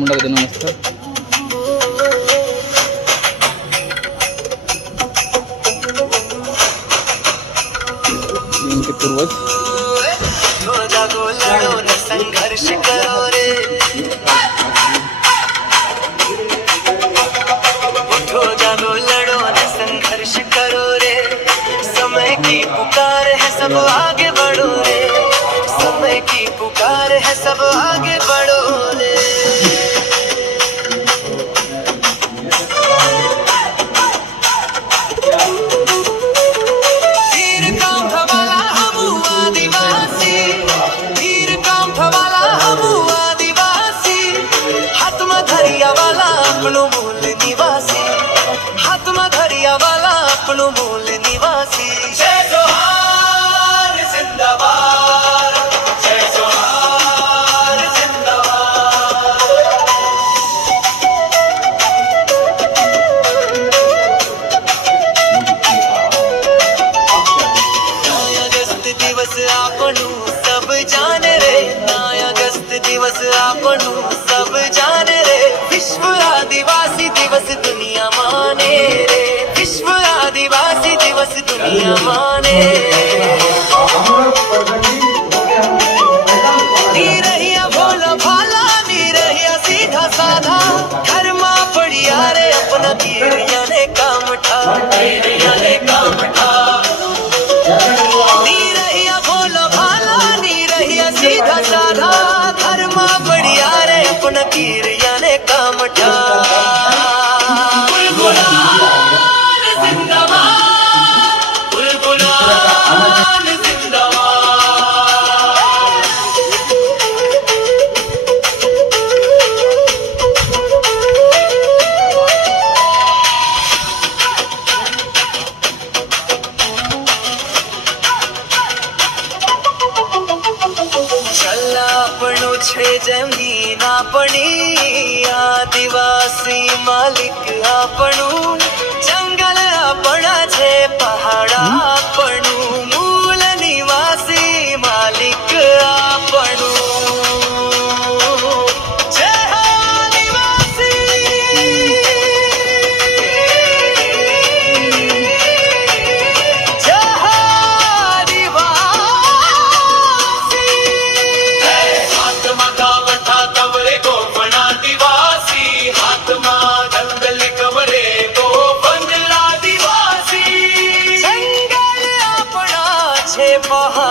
मुंडा कधी नमस्कार. इनके पूर्वज संघर्ष करो रे, उठो जागो लड़ो न संघर्ष करो रे, समय की पुकार है सब आगे बढ़ो रे, समय की पुकार है सब आगे बढ़ो रे. अपनो मूल निवासी, हाथमा धरिया वाला अपनो मूल निवासी. जय जोहार जिंदाबाद, जय जोहार जिंदाबाद. 9 अगस्त दिवस आपणू सब जाने रे, 9 अगस्त दिवस आपणू सब जाने रे. विश्व आदिवासी दिवस दुनिया माने रे, विश्व आदिवासी दिवस दुनिया माने. नीरहिया भोला भाला, नीरहिया सीधा साधा, घर मां पड़िया रे अपना कीरिया ने काम ठा, कीरिया ने काम ठा. नीरहिया भोला भाला, नीरहिया सीधा साधा, घर मां पड़िया रे अपना कीरिया ने काम ठा. આપણું છે જમીન આપણી, આદિવાસી માલિક આપણું, જંગલ આપણા છે પહાડ આપણું, મૂળ નિવાસી માલિક આપણું. જય હો આદિવાસી, જય હો आदिवासी. पहाड़